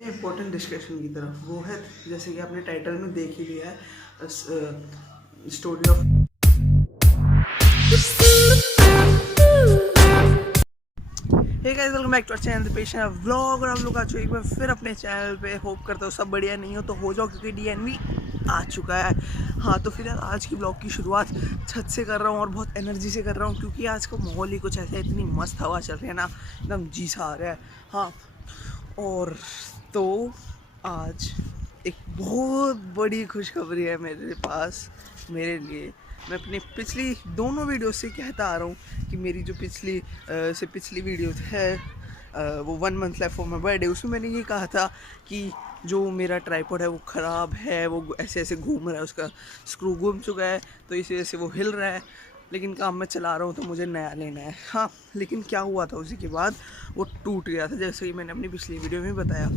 Important discussion की तरफ वो है, जैसे कि आपने टाइटल में देख ही लिया है, story of. Hey guys, welcome back to our channel the patient vlog. और आप लोग आ चुके एक बार फिर अपने चैनल पे। होप करता हूँ सब बढ़िया, नहीं हो तो हो जाओ, क्योंकि डीएनवी आ चुका है। हाँ, तो फिर यार आज की ब्लॉग की शुरुआत छत से कर रहा हूँ और बहुत एनर्जी से कर रहा हूँ, क्योंकि आज का माहौल ही कुछ ऐसा है, इतनी मस्त हवा चल रही है ना, एकदम जी सा आ रहा है। हाँ, और तो आज एक बहुत बड़ी खुशखबरी है मेरे पास, मेरे लिए। मैं अपनी पिछली दोनों वीडियो से कहता आ रहा हूँ कि मेरी जो पिछली वीडियो है, वो 1 month left for my birthday, उसमें मैंने ये कहा था कि जो मेरा ट्राइपॉड है वो ख़राब है, वो ऐसे ऐसे घूम रहा है, उसका स्क्रू घूम चुका है, तो इस वजह से वो हिल रहा है। लेकिन काम मैं चला रहा हूँ तो मुझे नया लेना है। हाँ, लेकिन क्या हुआ था उसी के बाद, वो टूट गया था, जैसे कि मैंने अपनी पिछली वीडियो में बताया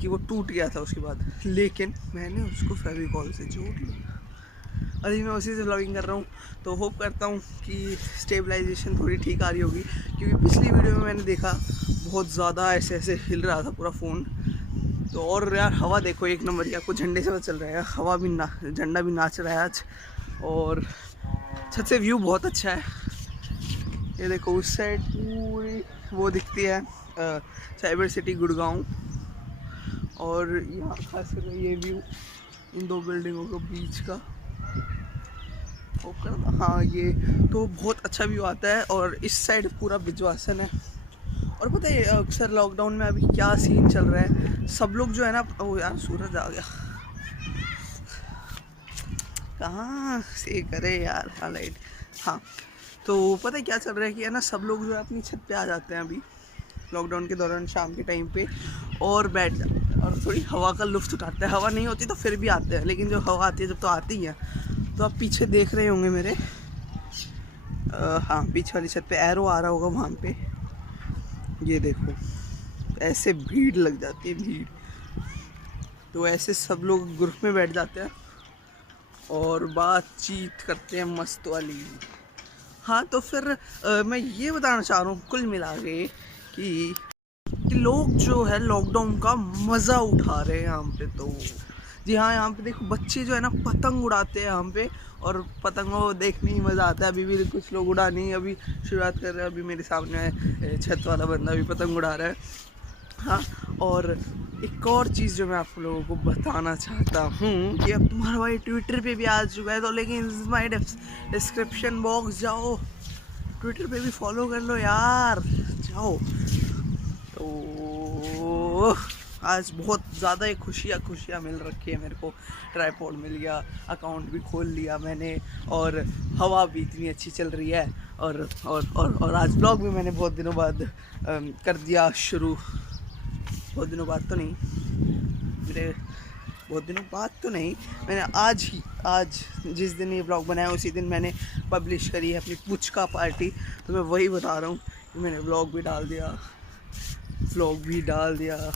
कि वो टूट गया था उसके बाद। लेकिन मैंने उसको फेविकॉल से जोड़ लिया। अभी मैं उसी से व्लॉगिंग कर रहा हूँ, तो होप करता हूँ कि स्टेबलाइजेशन थोड़ी ठीक आ रही होगी, क्योंकि पिछली वीडियो में मैंने देखा बहुत ज़्यादा ऐसे ऐसे हिल रहा था पूरा फ़ोन। तो और यार हवा देखो एक नंबर की, आपको झंडे से पता चल रहा है, हवा भी ना, झंडा भी नाच रहा है आज। और छत से व्यू बहुत अच्छा है। ये देखो उस साइड पूरी वो दिखती है साइबर सिटी गुड़गांव, और यहाँ खास कर ये व्यू इन दो बिल्डिंगों के बीच का। हाँ, ये तो बहुत अच्छा व्यू आता है। और इस साइड पूरा बिजवासन है। और पता है अक्सर लॉकडाउन में अभी क्या सीन चल रहा है, सब लोग जो है ना, ओ यार सूरज आ गया, कहाँ से करे यार हाईलाइट। हाँ, तो पता है क्या चल रहा है कि है ना, सब लोग जो है अपनी छत पे आ जाते हैं अभी लॉकडाउन के दौरान शाम के टाइम पे, और बैठ जाते हैं और थोड़ी हवा का लुत्फ़ उठाते हैं। हवा नहीं होती तो फिर भी आते हैं, लेकिन जो हवा आती है जब तो आती ही है। तो आप पीछे देख रहे होंगे मेरे, हाँ, पीछे वाली छत पे एरो आ रहा होगा, वहाँ पे ये देखो ऐसे भीड़ लग जाती है, भीड़। तो ऐसे सब लोग ग्रुप में बैठ जाते हैं और बातचीत करते हैं मस्त वाली। हाँ, तो फिर मैं ये बताना चाह रहा हूँ कुल मिला के कि लोग जो है लॉकडाउन का मज़ा उठा रहे हैं यहाँ पे। तो जी हाँ, यहाँ पे देखो बच्चे जो है ना पतंग उड़ाते हैं यहाँ पे, और पतंगों को देखने ही मज़ा आता है। अभी भी कुछ लोग उड़ा नहीं, अभी शुरुआत कर रहे हैं। अभी मेरे सामने छत वाला बंदा भी पतंग उड़ा रहा है। हाँ, और एक और चीज़ जो मैं आप लोगों को बताना चाहता हूँ कि अब तुम्हारा भाई ट्विटर पे भी आ चुका है, तो लेकिन माई डिस्क्रिप्शन बॉक्स जाओ, ट्विटर पे भी फॉलो कर लो यार, जाओ। तो आज बहुत ज़्यादा ही खुशियाँ मिल रखी है मेरे को। ट्राइपॉड मिल गया, अकाउंट भी खोल लिया मैंने, और हवा भी इतनी अच्छी चल रही है। और आज ब्लॉग भी मैंने बहुत दिनों बाद कर दिया शुरू। बहुत दिनों बाद तो नहीं, मैंने आज जिस दिन ये ब्लॉग बनाया उसी दिन मैंने पब्लिश करी है अपनी पुचका पार्टी। तो मैं वही बता रहा हूँ कि मैंने व्लॉग भी डाल दिया।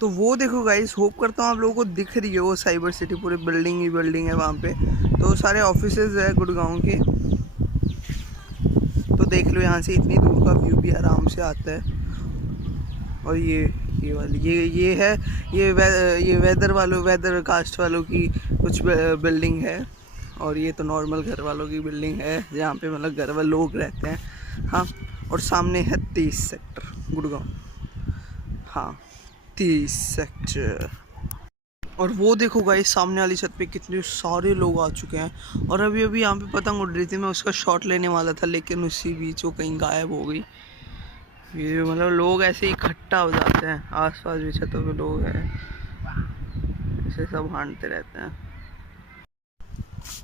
तो वो देखो गाइस, होप करता हूँ आप लोगों को दिख रही है वो साइबर सिटी, पूरी बिल्डिंग ही बिल्डिंग है वहाँ पे। तो सारे ऑफिसेज है गुड़गांव के, तो देख लो यहाँ से इतनी दूर का व्यू भी आराम से आता है। और ये वाली ये है, ये वेदर कास्ट वालों की कुछ बिल्डिंग है, और ये तो नॉर्मल घर वालों की बिल्डिंग है, जहाँ पे मतलब घर वाले लोग रहते हैं। हाँ, और सामने है 23 सेक्टर गुड़गांव। हाँ, 23 सेक्टर। और वो देखो गाइस, सामने वाली छत पे कितने सारे लोग आ चुके हैं। और अभी यहाँ पे पतंग उड़ रही थी, मैं उसका शॉट लेने वाला था, लेकिन उसी बीच वो कहीं गायब हो गई। ये मतलब लोग ऐसे इकट्ठा हो जाते हैं, आसपास भी छतों पे लोग हैं, ऐसे सब हांटते रहते हैं।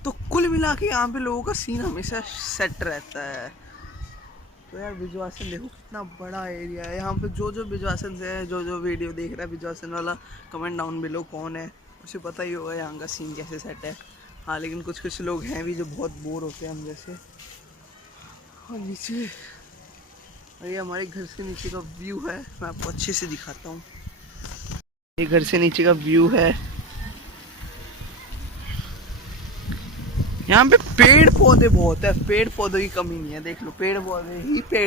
तो कुल मिला के यहाँ पे लोगों का सीन हमेशा सेट रहता है। तो यार बिजवासन देखो कितना बड़ा एरिया है यहाँ पे। जो बिजवासन से है, जो वीडियो देख रहा है बिजवासन वाला, कमेंट डाउन बिलो कौन है, उसे पता ही होगा यहाँ का सीन कैसे सेट है। हाँ, लेकिन कुछ लोग हैं भी जो बहुत बोर होते हैं हम जैसे। और नीचे, और ये हमारे घर से नीचे का व्यू है, मैं आपको अच्छे से दिखाता हूँ। ये घर से नीचे का व्यू है। यहाँ पे पेड़ पौधे बहुत है, पेड़ पौधों की कमी नहीं है। देख लो, पेड़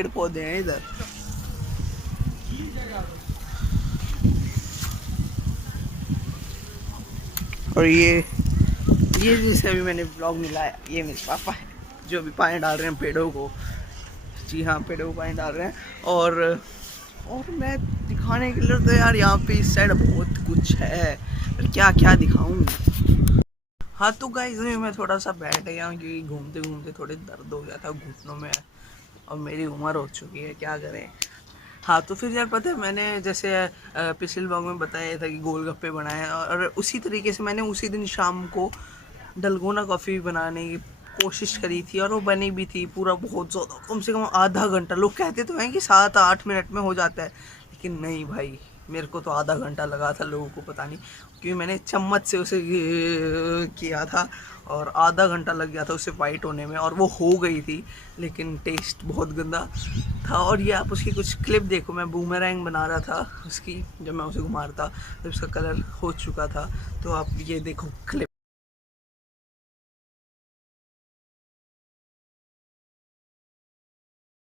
पौधे हैं इधर। और ये जिसे अभी मैंने ब्लॉग मिलाया ये मेरे पापा है, जो अभी पानी डाल रहे हैं पेड़ों को। जी हाँ, पेड़ों को पानी डाल रहे हैं। और मैं दिखाने के लिए तो यार यहाँ पे इस साइड बहुत कुछ है, पर क्या क्या दिखाऊँ। हाँ तो गाइस मैं थोड़ा सा बैठ गया हूँ क्योंकि घूमते घूमते थोड़े दर्द हो गया था घुटनों में, और मेरी उम्र हो चुकी है, क्या करें। हाँ तो फिर यार पता है मैंने जैसे पिछले ब्लॉग में बताया था कि गोलगप्पे बनाए, और उसी तरीके से मैंने उसी दिन शाम को डलगोना कॉफ़ी बनाने की कोशिश करी थी, और वो बनी भी थी पूरा बहुत ज़्यादा, कम से कम आधा घंटा। लोग कहते तो हैं कि 7-8 मिनट में हो जाता है, लेकिन नहीं भाई, मेरे को तो आधा घंटा लगा था, लोगों को पता नहीं, क्योंकि मैंने चम्मच से उसे किया था और आधा घंटा लग गया था उसे वाइट होने में, और वो हो गई थी, लेकिन टेस्ट बहुत गंदा था। और ये आप उसकी कुछ क्लिप देखो, मैं बूमरैंग बना रहा था उसकी, जब मैं उसे घुमा रहा था जब उसका कलर हो चुका था, तो आप ये देखो क्लिप।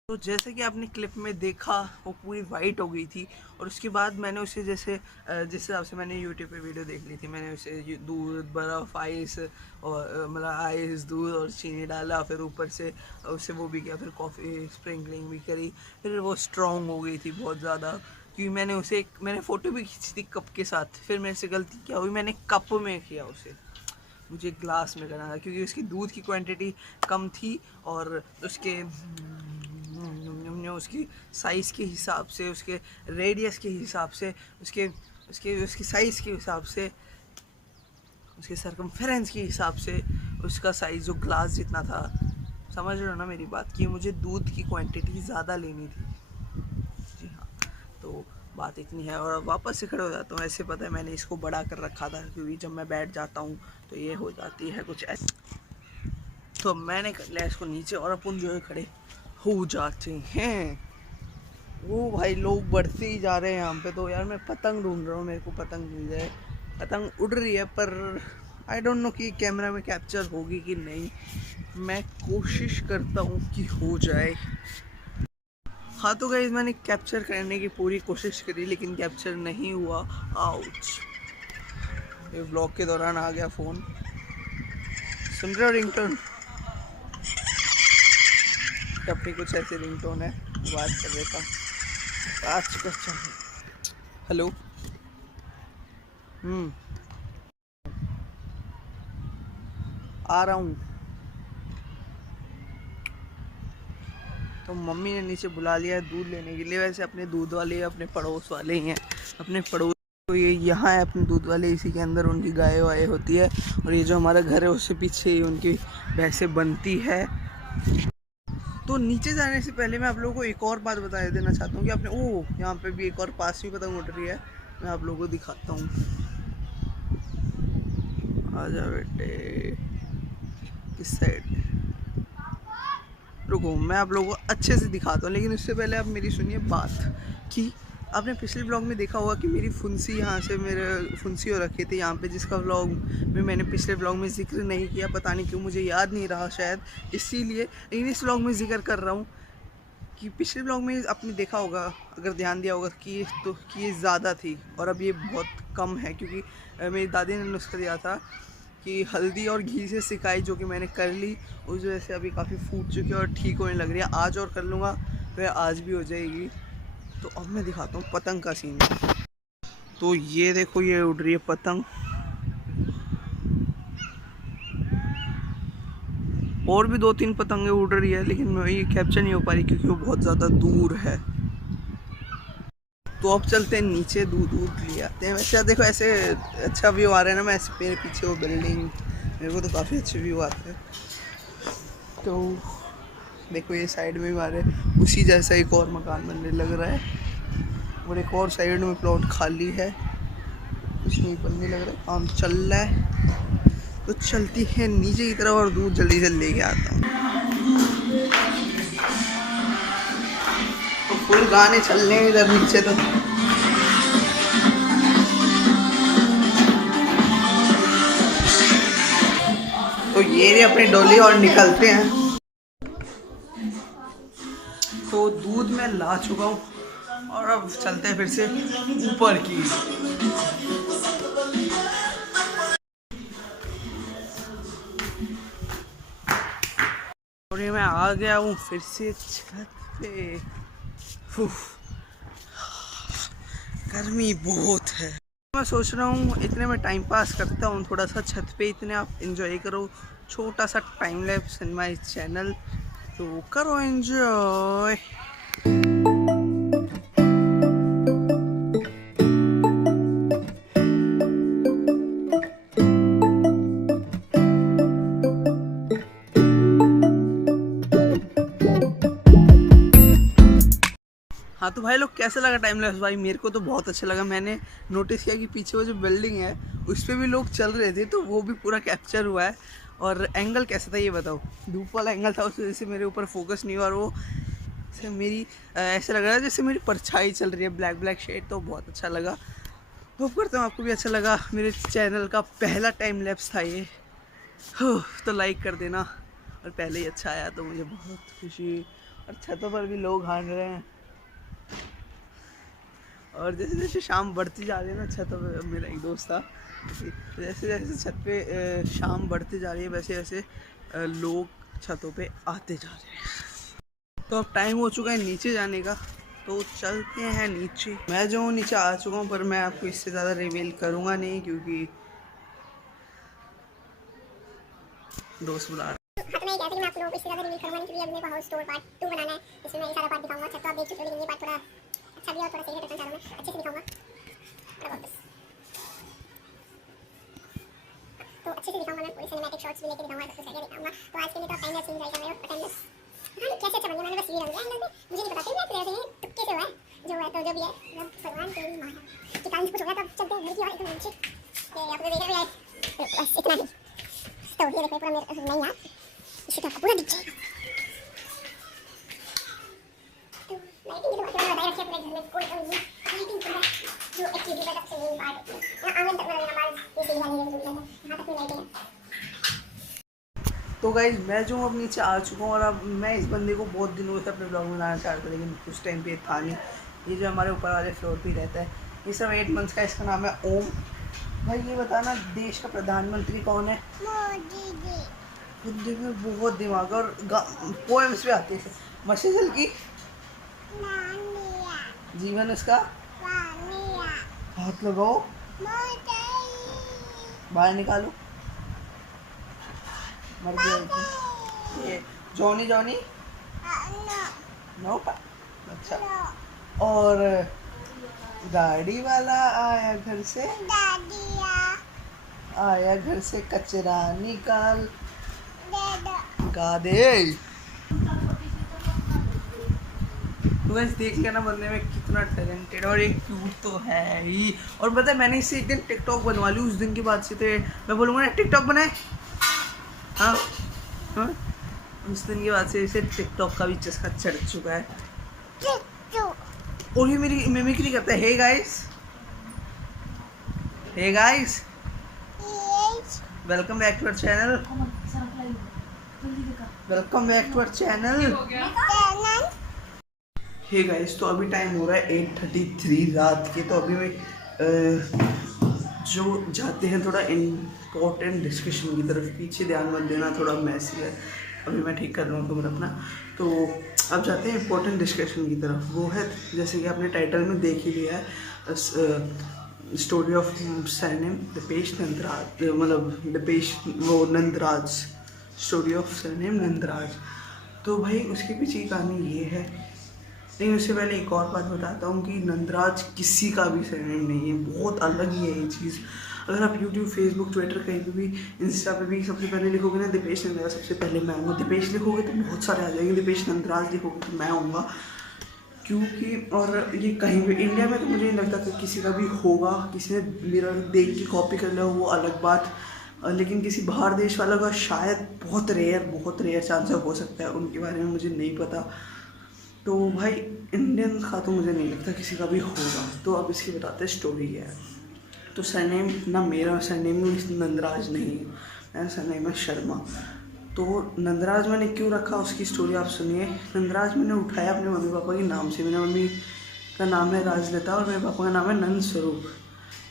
तो जैसे कि आपने क्लिप में देखा वो पूरी वाइट हो गई थी, और उसके बाद मैंने उसे जैसे जिस हिसाब से मैंने यूट्यूब पे वीडियो देख ली थी, मैंने उसे दूध बर्फ़ आइस और मतलब आइस दूध और चीनी डाला, फिर ऊपर से उसे वो भी किया, फिर कॉफ़ी स्प्रिंकलिंग भी करी, फिर वो स्ट्रॉन्ग हो गई थी बहुत ज़्यादा, क्योंकि मैंने फ़ोटो भी खींची थी कप के साथ। फिर मेरे से गलती क्या हुई, मैंने कप में किया उसे, मुझे ग्लास में करना था, क्योंकि उसकी दूध की क्वांटिटी कम थी, और उसकी साइज़ के हिसाब से, उसके रेडियस के हिसाब से, उसकी साइज़ के हिसाब से, उसके सरकमफेरेंस के हिसाब से उसका साइज़ जो ग्लास जितना था, समझ रहे हो ना मेरी बात, कि मुझे दूध की क्वांटिटी ज़्यादा लेनी थी। जी हाँ, तो बात इतनी है। और अब वापस से खड़े हो जाता हूँ, ऐसे पता है मैंने इसको बड़ा कर रखा था, क्योंकि जब मैं बैठ जाता हूँ तो ये हो जाती है कुछ ऐसे, तो मैंने कर लिया इसको नीचे, और अपन जो है खड़े हो जाते हैं। वो भाई लोग बढ़ते ही जा रहे हैं यहाँ पे, तो यार मैं पतंग ढूंढ रहा हूँ, मेरे को पतंग मिल जाए। पतंग उड़ रही है, पर आई डोंट नो कि कैमरा में कैप्चर होगी कि नहीं, मैं कोशिश करता हूँ कि हो जाए। हाँ तो गाइस मैंने कैप्चर करने की पूरी कोशिश करी, लेकिन कैप्चर नहीं हुआ। आउच, ये व्लॉग के दौरान आ गया फ़ोन। सुन रहे हो रिंगटोन, अपनी कुछ ऐसी रिंगटोन है, बात कर देता हूँ आज का। हेलो, आ रहा हूँ। तो मम्मी ने नीचे बुला लिया है दूध लेने के लिए। वैसे अपने दूध वाले अपने पड़ोस वाले ही हैं, अपने पड़ोस, तो ये यहाँ है अपने दूध वाले, इसी के अंदर उनकी गाय वाय होती है, और ये जो हमारा घर है उससे पीछे ही उनकी भैंसें बनती है। तो नीचे जाने से पहले मैं आप लोगों को एक और बात बता देना चाहता हूँ कि आपने यहाँ पे भी एक और पास भी पतंग उड़ रही है, मैं आप लोगों को दिखाता हूँ। आजा बेटे, किस साइड, रुको मैं आप लोगों को अच्छे से दिखाता हूँ, लेकिन उससे पहले आप मेरी सुनिए बात। कि आपने पिछले ब्लॉग में देखा होगा कि मेरी फुंसी यहाँ से मेरे फुंसी हो रखी थी यहाँ पे, जिसका ब्लॉग में मैंने पिछले ब्लॉग में जिक्र नहीं किया, पता नहीं क्यों, मुझे याद नहीं रहा शायद, इसीलिए इंग्लिश ब्लॉग में जिक्र कर रहा हूँ। कि पिछले ब्लॉग में आपने देखा होगा, अगर ध्यान दिया होगा, कि ये ज़्यादा थी और अब ये बहुत कम है, क्योंकि मेरी दादी ने नुस्खा दिया था कि हल्दी और घी से सिकाई, जो कि मैंने कर ली, उस वजह से अभी काफ़ी फूट चुकी है और ठीक होने लग रही है। आज और कर लूँगा तो आज भी हो जाएगी। तो अब मैं दिखाता हूँ पतंग का सीन। तो ये देखो, ये उड़ रही है पतंग, और भी 2-3 पतंगे उड़ रही है, लेकिन ये कैप्चर नहीं हो पा रही क्योंकि वो बहुत ज़्यादा दूर है। तो अब चलते हैं नीचे, दूध ले आते हैं। वैसे देखो ऐसे अच्छा व्यू आ रहा है ना, मैं ऐसे मेरे पीछे वो बिल्डिंग, मेरे को तो काफ़ी अच्छे व्यू आते हैं। तो देखो ये साइड में भी आ रहे हैं, उसी जैसा एक और मकान बनने लग रहा है, और एक और साइड में प्लॉट खाली है, कुछ नहीं बनने लग रहा है, काम चल रहा है। तो चलती है नीचे की तरफ और दूध जल्दी से लेके आता हूँ। तो फुल गाने चल रहे हैं इधर नीचे। तो ये भी अपनी डोली और निकलते हैं। तो दूध मैं ला चुका हूँ और अब चलते हैं फिर से ऊपर की। आ गया हूँ फिर से छत पे। गर्मी बहुत है। मैं सोच रहा हूँ इतने में टाइम पास करता हूँ थोड़ा सा छत पे, इतने आप एंजॉय करो छोटा सा time lapse in my channel, तो करो एंजॉय। हाँ तो भाई लोग कैसा लगा टाइम लैप्स? भाई मेरे को तो बहुत अच्छा लगा। मैंने नोटिस किया कि पीछे वो जो बिल्डिंग है उस पर भी लोग चल रहे थे, तो वो भी पूरा कैप्चर हुआ है। और एंगल कैसा था ये बताओ? धूप वाला एंगल था, उस वजह से मेरे ऊपर फोकस नहीं हुआ, और वो से मेरी ऐसा लग रहा है जैसे मेरी परछाई चल रही है, ब्लैक ब्लैक शेड। तो बहुत अच्छा लगा। होप करता हूँ आपको भी अच्छा लगा। मेरे चैनल का पहला टाइम लैप्स था ये, तो लाइक कर देना। और पहले ही अच्छा आया तो मुझे बहुत खुशी। और छतों पर भी लोग हार रहे हैं। और जैसे जैसे शाम बढ़ती जा रही है ना, छतों पे मेरा एक दोस्त था, जैसे जैसे छत पे शाम बढ़ती जा रही है वैसे वैसे लोग छतों पे आते जा रहे हैं। तो अब टाइम हो चुका है नीचे जाने का, तो चलते हैं नीचे। मैं जो हूँ नीचे आ चुका हूँ, पर मैं आपको इससे ज़्यादा रिवील करूँगा नहीं, क्योंकि दोस्त बुला रहा है। हाँ तो मैं कहती हूँ मैं आप लोगों को इससे ज़्यादा रिवील करूँगा नहीं, क्योंकि अब मेरे को हाउस टूर पार्ट 2 बनाना है, इसमें मैं ये सारा पार्ट दिखाऊंगा। अच्छा तो आप देख चुके हो, लेकिन ये पार्ट थोड़ा अच्छा भी और थोड़ा सही है, डिफरेंट चारों में अच्छे से दिखाऊंगा। तो अच्छे से दिखाऊंगा, मैं पूरी सिनेमैटिक शॉट्स भी लेके दिखाऊंगा, सब कुछ करके दिखाऊंगा। तो आज के लिए तो टाइम लैप्स एंजॉय कर रहे हो, अटेंडेंस हाँ कैसे अच्छा बन गया। मैंने बस ये रंग एंगल में मुझे नहीं पता था, मैं प्लेयर से तुक्के से हुआ है जो है, तो जो भी है मतलब भगवान तेरी माया कि टाइम कुछ हो गया। तब चलते हैं घर की ओर एकदम नीचे। ये आप लोग देख रहे हैं, बस इतना ही। तो ये देखो पूरा मेरा नहीं यार, इसी तरह पूरा दिख जाएगा। तो लाइटिंग की तो बात बताई रखी है पूरे घर में, कोई कमी नहीं। लाइटिंग पूरा जो एक्टिविटी का सबसे मेन पार्ट है, यहाँ आंगन तक मेरा बाल ये सही वाली है, यहाँ तक में लाइटिंग है। तो गाइज मैं जो अब नीचे आ चुका हूँ, और अब मैं इस बंदे को बहुत दिनों से अपने ब्लॉग में लाना चाहता था, लेकिन उस टाइम पे था नहीं। ये जो हमारे ऊपर वाले फ्लोर पे रहता है, ये सब 8 मंथ्स का, इसका नाम है ओम। भाई ये बताना देश का प्रधानमंत्री कौन है? मोदी जी। बुद्धि में बहुत दिमाग, और पोएम्स भी आती है। मशीजल की जीवन इसका हाथ लगाओ बाहर निकालो, मर गया ये जॉनी जॉनी नो पा। अच्छा, और गाड़ी वाला आया घर से, आया घर से कचरा निकाल गा दे। तो बस देख लेना बंदे में कितना टैलेंटेड, और एक क्यूट तो है ही। और पता है मैंने इससे एक दिन टिकटॉक बनवा ली, उस दिन के बाद से तो मैं बोलूँगा ना टिकटॉक बनाए। हाँ हाँ, उस दिन के बाद से इसे टिकटॉक का भी चस्का चढ़ चुका है, और ये मेरी मिमिक्री करता है। Hey guys, hey guys, welcome back to our channel, welcome back to our channel. Hey guys, तो अभी टाइम हो रहा है 8:33 रात के। तो अभी मैं जो जाते हैं थोड़ा इम्पोर्टेंट डिस्कशन की तरफ। पीछे ध्यान मत देना, थोड़ा मैसी है, अभी मैं ठीक कर रहा हूँ कमरा अपना। तो अब जाते हैं इम्पोर्टेंट डिस्कशन की तरफ। वो है जैसे कि आपने टाइटल में देख ही लिया है, story of surname Deepesh Nandraj, मतलब दीपेश वो Nandraj, story of surname Nandraj. तो भाई उसके पीछे की कहानी ये है, लेकिन उससे पहले एक और बात बताता हूँ कि नंदराज किसी का भी सरनेम नहीं है, बहुत अलग ही है ये चीज़। अगर आप यूट्यूब, फेसबुक, ट्विटर कहीं पे भी, इंस्टा पे भी सबसे पहले लिखोगे ना दीपेश नंदराज, सबसे पहले मैं आऊँगा। दीपेश लिखोगे तो बहुत सारे आ जाएंगे, दीपेश नंदराज लिखोगे तो मैं आऊँगा। क्योंकि और ये कहीं भी इंडिया में तो मुझे नहीं लगता कि किसी का भी होगा। किसी ने मेरा देख के कॉपी कर लिया वो अलग बात, लेकिन किसी बाहर देश वाला का शायद बहुत रेयर चांस हो सकता है, उनके बारे में मुझे नहीं पता। तो भाई इंडियन का तो मुझे नहीं लगता किसी का भी होगा। तो अब इसकी बताते हैं स्टोरी क्या है। तो सरनेम ना मेरा सरनेम नंदराज नहीं है, मेरा सरनेम है शर्मा। तो नंदराज मैंने क्यों रखा उसकी स्टोरी आप सुनिए। नंदराज मैंने उठाया अपने मम्मी पापा के नाम से। मेरी मम्मी का नाम है राजलता और मेरे पापा का नाम है नंद स्वरूप।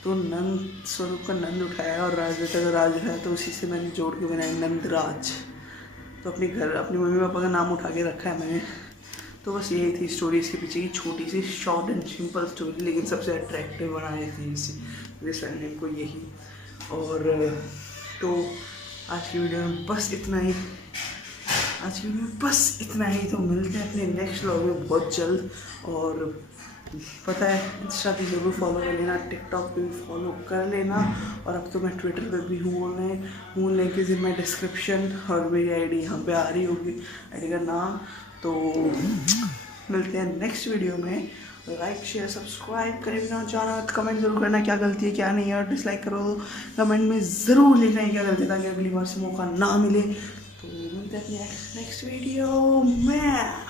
तो नंद स्वरूप का नंद उठाया और राजलता का राज उठाया, तो उसी से मैंने जोड़ के बनाया नंदराज। तो अपनी मम्मी पापा का नाम उठा के रखा है मैंने। तो बस यही थी स्टोरी इसके पीछे की, छोटी सी शॉर्ट एंड सिंपल स्टोरी, लेकिन सबसे अट्रैक्टिव बनाई थी मेरे सरनेम को यही। और तो आज की वीडियो में बस इतना ही, तो मिलते हैं अपने नेक्स्ट व्लॉग में बहुत जल्द। और पता है इंस्टा पे जरूर फॉलो कर लेना, टिकटॉक पे भी फॉलो कर लेना, और अब तो मैं ट्विटर पे भी हूँ link is in my description, और मेरी आईडी यहाँ पे आ रही होगी, आईडी का नाम। तो मिलते हैं नेक्स्ट वीडियो में। लाइक शेयर सब्सक्राइब करें ना जाना, कमेंट जरूर करना क्या गलती है क्या नहीं है, और डिसलाइक करो तो कमेंट में ज़रूर लिखना है क्या गलती है, ताकि अगली बार से मौका ना मिले। तो मिलते हैं अपने नेक्स्ट वीडियो में।